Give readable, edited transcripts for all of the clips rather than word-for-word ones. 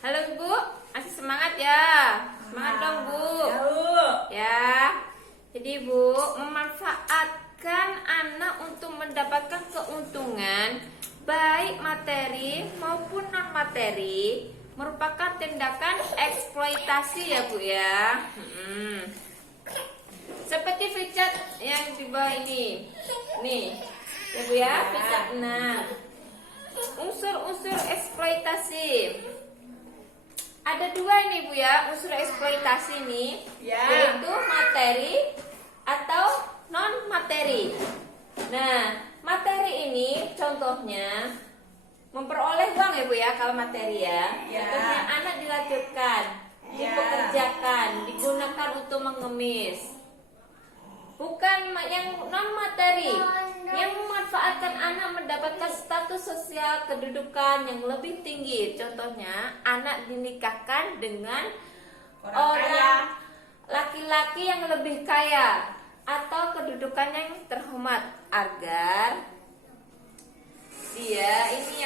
Halo Bu, masih semangat ya? Semangat dong Bu. Ya. Jadi Bu, memanfaatkan anak untuk mendapatkan keuntungan baik materi maupun non materi merupakan tindakan eksploitasi ya Bu ya. Seperti ficat yang di bawah ini. Nih, ya Bu ya, ficat 6. Unsur-unsur eksploitasi. Ada dua ini Bu ya, unsur eksploitasi ini, yaitu materi atau non materi. Nah, materi ini contohnya memperoleh uang ya Bu ya, kalau materi ya. Contohnya anak dilahirkan, dipekerjakan, digunakan untuk mengemis. Bukan yang non materi, yang memanfaatkan anak mendapatkan status sosial kedudukan yang lebih tinggi. Contohnya, anak dinikahkan dengan orang laki-laki yang lebih kaya atau kedudukan yang terhormat agar dia ini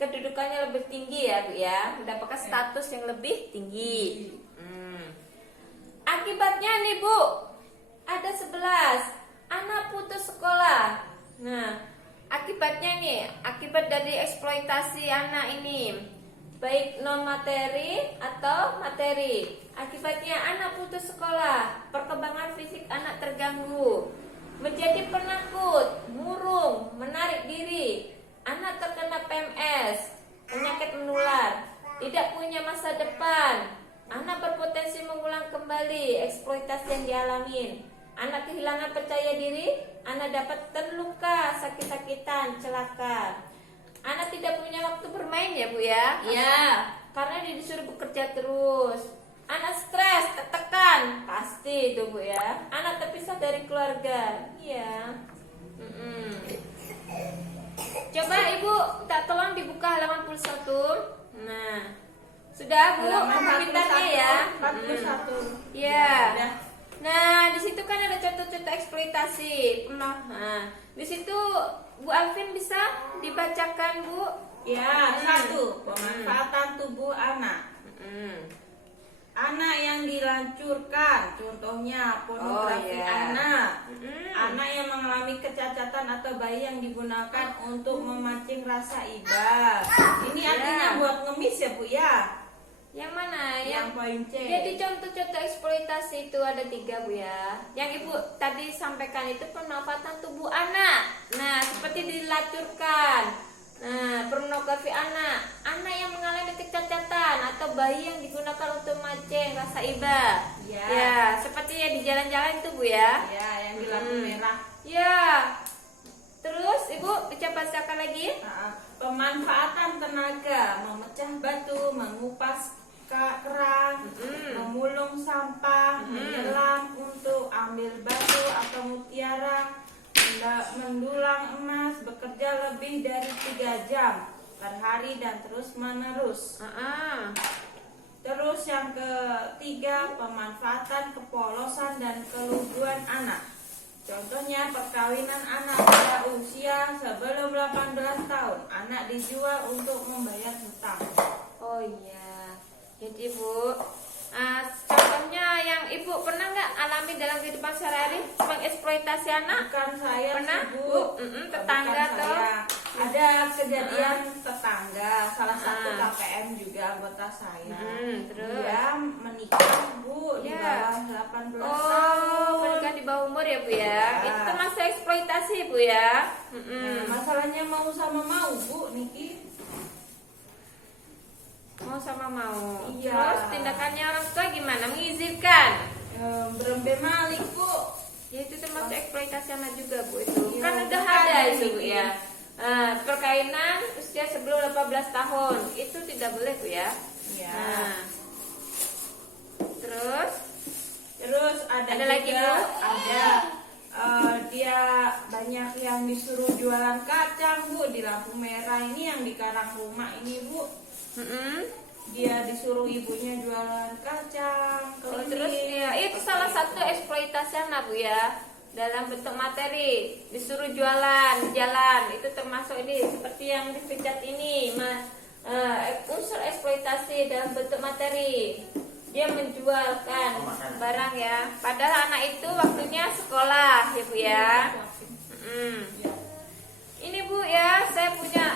kedudukannya lebih tinggi ya Bu ya, mendapatkan status yang lebih tinggi. Akibatnya nih Bu, ada 11 anak putus sekolah. Nah, akibatnya nih, akibat dari eksploitasi anak ini, baik non materi atau materi. Akibatnya anak putus sekolah, perkembangan fisik anak terganggu, menjadi penakut, murung, menarik diri, anak terkena PMS, penyakit menular, tidak punya masa depan, anak berpotensi mengulang kembali eksploitasi yang dialami. Anak kehilangan percaya diri, anak dapat terluka, sakit-sakitan, celaka. Anak tidak punya waktu bermain ya Bu ya? Iya. Karena dia disuruh bekerja terus. Anak stres, tertekan, pasti itu Bu ya. Anak terpisah dari keluarga, iya. Coba Ibu, tak tolong dibuka halaman 41. Nah, sudah Bu, pintarnya ya. 41. Iya. Nah, di situ kan ada contoh-contoh eksploitasi. Nah, di situ Bu Alvin bisa dibacakan Bu? Ya, 1. Pemanfaatan tubuh anak. Anak yang dilancurkan, contohnya pornografi anak. Anak yang mengalami kecacatan atau bayi yang digunakan untuk memancing rasa iba. Ini artinya buat ngemis ya Bu ya? Yang mana? Yang poin C. Jadi contoh-contoh eksploitasi itu ada 3 Bu ya. Yang Ibu tadi sampaikan itu pemanfaatan tubuh anak. Nah, seperti dilacurkan. Nah, pornografi anak, anak yang mengalami kecacatan atau bayi yang digunakan untuk mancing rasa iba. Ya, seperti yang di jalan-jalan itu Bu ya. Ya, yang di lampu merah. Ya. Terus Ibu bisa bacakan lagi? Pemanfaatan tenaga, memecah batu, mengupas kerang, memulung sampah, menyelam untuk ambil batu atau mutiara, mendulang emas, bekerja lebih dari 3 jam per hari dan terus menerus. Terus yang ketiga, pemanfaatan kepolosan dan keluguan anak. Contohnya perkawinan anak pada usia sebelum 18 tahun. Anak dijual untuk membayar hutang. Oh iya. Jadi Bu, contohnya yang Ibu pernah nggak alami dalam kehidupan sehari-hari mengeksploitasi anak? Bukan saya pernah Bu, tetangga tuh. Ada kejadian tetangga, salah satu KPM juga anggota saya. Terus Dia menikah Bu di bawah 18 tahun. menikah di bawah umur ya Bu ya. Itu termasuk eksploitasi Bu ya. Nah, masalahnya mau sama mau Bu Niki. Mau sama mau. Iya. Terus tindakannya orang tua gimana? Mengizinkan? Berembe malik Bu. Ya itu termasuk eksploitasi anak juga Bu itu. Iya, Kan udah ada itu Bu ya. Perkainan usia sebelum 18 tahun itu tidak boleh Bu ya. Iya. Terus ada lagi juga, Bu? Ada dia banyak yang disuruh jualan kacang Bu di lampu merah ini, yang di Karang Rumah ini Bu. Dia disuruh ibunya jualan kacang. Terus ya itu salah satu eksploitasi anak Bu ya. dalam bentuk materi, disuruh jualan di jalan, itu termasuk ini seperti yang di Ficat ini, unsur eksploitasi dalam bentuk materi. Dia menjualkan barang ya. Padahal anak itu waktunya sekolah ya Bu ya. Ini Bu ya, saya punya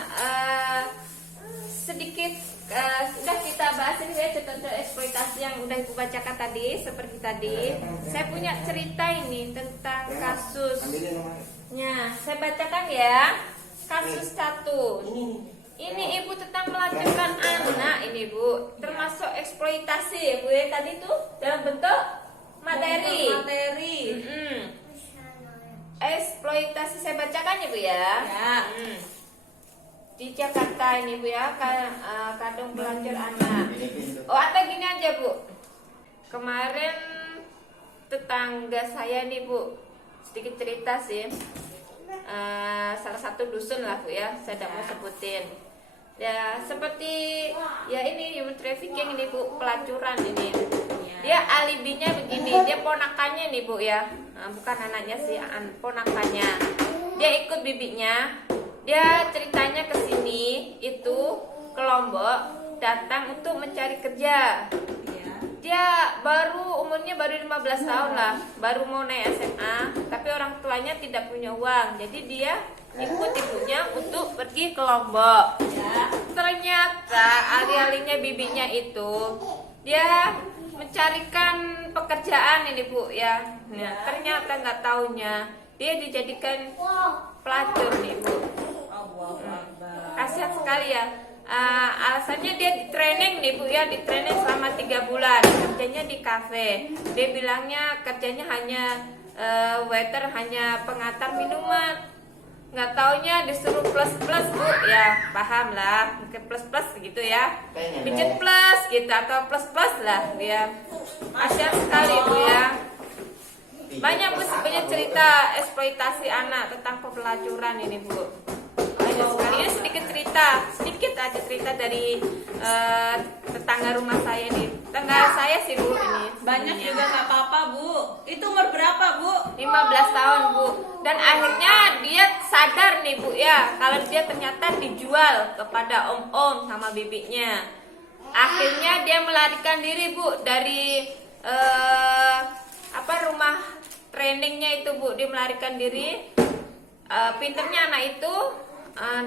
sedikit sudah kita bahas ini ya, contoh eksploitasi yang udah Ibu bacakan tadi seperti tadi. Saya punya cerita ini tentang kasusnya. Saya bacakan ya. Kasus 1. Ini Ibu tentang melanjutkan anak ini Bu, termasuk eksploitasi ya Bu ya, tadi tuh dalam bentuk materi. Eksploitasi saya bacakan ya Bu ya. Di Jakarta ini Bu ya, kandung pelajar anak. Oh atau gini aja Bu, kemarin tetangga saya nih Bu, sedikit cerita sih. Salah satu dusun lah Bu ya, saya tidak mau sebutin. Ya seperti ya ini human trafficking ini Bu, pelacuran ini. Dia alibinya begini, dia ponakannya nih Bu ya, bukan anaknya sih, ponakannya. Dia ikut bibinya, dia ceritanya ke sini itu ke Lombok, datang untuk mencari kerja. Dia umurnya baru 15 tahun lah, baru mau naik SMA, tapi orang tuanya tidak punya uang, jadi dia ikut ibunya untuk pergi ke Lombok. Ternyata alih-alihnya bibinya itu dia mencarikan pekerjaan ini Bu ya. Ternyata nggak taunya dia dijadikan pelacur nih Bu. Kasihan sekali ya. Alasannya dia di training nih Bu ya, di training selama 3 bulan, kerjanya di kafe. Dia bilangnya kerjanya hanya waiter, hanya pengantar minuman. Nggak taunya disuruh plus Bu ya, paham lah, mungkin plus gitu ya, pijat plus gitu atau plus lah ya. Kasihan sekali Bu ya. Banyak Bu sebenarnya cerita eksploitasi anak tentang pelacuran ini Bu. Banyak sekali. Ini sedikit aja cerita dari tetangga rumah saya nih. Tetangga saya sih Bu ini. Banyak juga nggak apa-apa Bu. Itu umur berapa Bu? 15 tahun Bu. Dan akhirnya dia sadar nih Bu ya, kalau dia ternyata dijual kepada om-om sama bibinya. Akhirnya dia melarikan diri Bu dari rumah trainingnya itu Bu. Dia melarikan diri. Pinternya anak itu,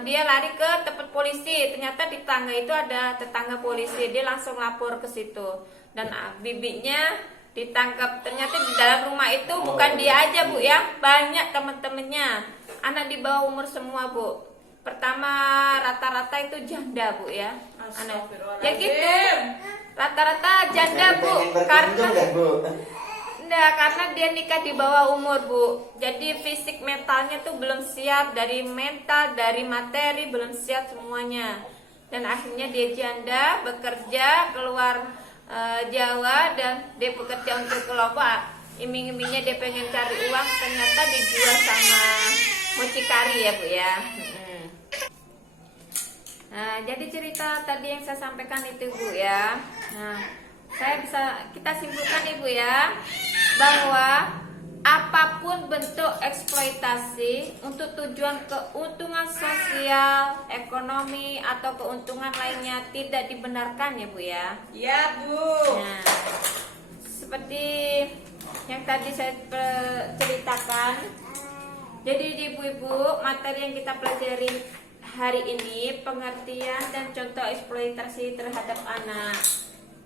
dia lari ke tempat polisi. Ternyata di tangga itu ada tetangga polisi. Dia langsung lapor ke situ. Dan bibinya ditangkap. Ternyata di dalam rumah itu bukan dia aja Bu ya, banyak teman-temannya. Anak di bawah umur semua Bu. Pertama rata-rata itu janda Bu ya. Anak. Ya gitu. Rata-rata janda Bu. Karena dia nikah di bawah umur Bu. Jadi fisik mentalnya tuh belum siap, dari mental, dari materi belum siap semuanya. Dan akhirnya dia janda, bekerja keluar Jawa, dan dia bekerja untuk ke Lombok. Iming-imingnya dia pengen cari uang, ternyata dijual sama mucikari ya Bu ya. Nah, jadi cerita tadi yang saya sampaikan itu Bu ya. Nah, kita simpulkan Ibu ya, bahwa apapun bentuk eksploitasi untuk tujuan keuntungan sosial, ekonomi atau keuntungan lainnya tidak dibenarkan ya Bu ya. Iya Bu. Nah, seperti yang tadi saya ceritakan. Jadi ibu-ibu, materi yang kita pelajari hari ini pengertian dan contoh eksploitasi terhadap anak.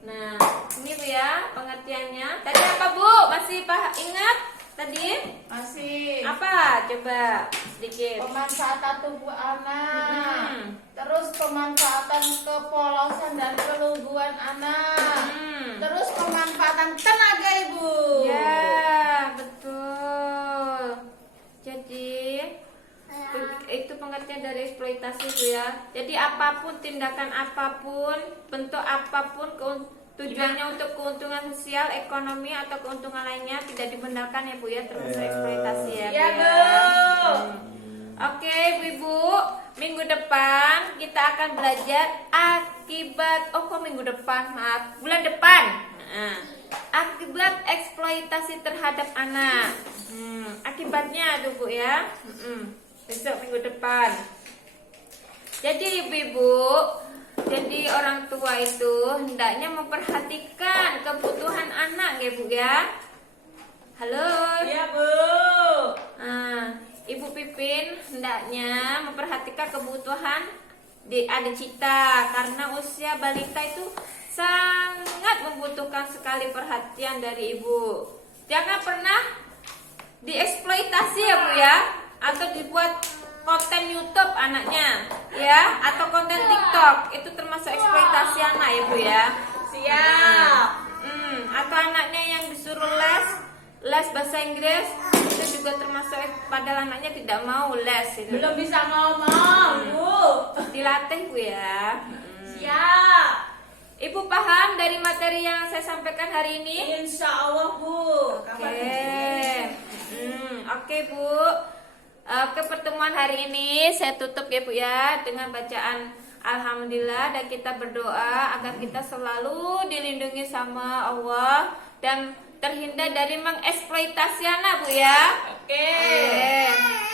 Nah, ini Bu ya pengertiannya. Tadi apa Bu? Masih ingat tadi? Masih. Apa? Coba sedikit. Pemanfaatan tubuh anak. Terus pemanfaatan kepolosan dan keluguan anak. Terus pemanfaatan tenaga Ibu. Ya, betul. Jadi itu pengertian dari eksploitasi Bu ya. Jadi apapun, tindakan apapun, bentuk apapun, tujuannya untuk keuntungan sosial, ekonomi atau keuntungan lainnya tidak dibenarkan ya Bu ya, termasuk eksploitasi ya Bu. Iya Bu. Oke Bu-ibu, minggu depan kita akan belajar akibat. Minggu depan, maaf, bulan depan. Akibat eksploitasi terhadap anak. Akibatnya tuh Bu ya. Besok minggu depan. Jadi ibu-ibu, jadi orang tua itu hendaknya memperhatikan kebutuhan anak ya Bu ya. Halo. Iya Bu. Ibu Pipin hendaknya memperhatikan kebutuhan di adik Cita karena usia balita itu sangat membutuhkan sekali perhatian dari ibu. Jangan pernah dieksploitasi ya Bu ya, atau dibuat konten YouTube anaknya ya, atau konten TikTok, itu termasuk eksploitasi anak ya Bu ya. Siap. Atau anaknya yang disuruh les bahasa Inggris, itu juga termasuk, padahal anaknya tidak mau les itu. Belum bisa ngomong Bu. Dilatih Bu ya. Siap. Ibu paham dari materi yang saya sampaikan hari ini? Insya Allah Bu. Oke Bu. Oke, pertemuan hari ini saya tutup ya Bu ya dengan bacaan Alhamdulillah, dan kita berdoa agar kita selalu dilindungi sama Allah dan terhindar dari mengeksploitasi anak Bu ya.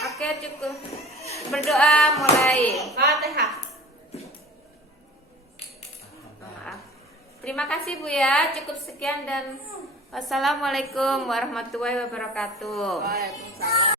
Oke, cukup. Berdoa mulai. Fatihah. Terima kasih Bu ya. Cukup sekian dan wassalamualaikum warahmatullahi wabarakatuh. Waalaikumsalam.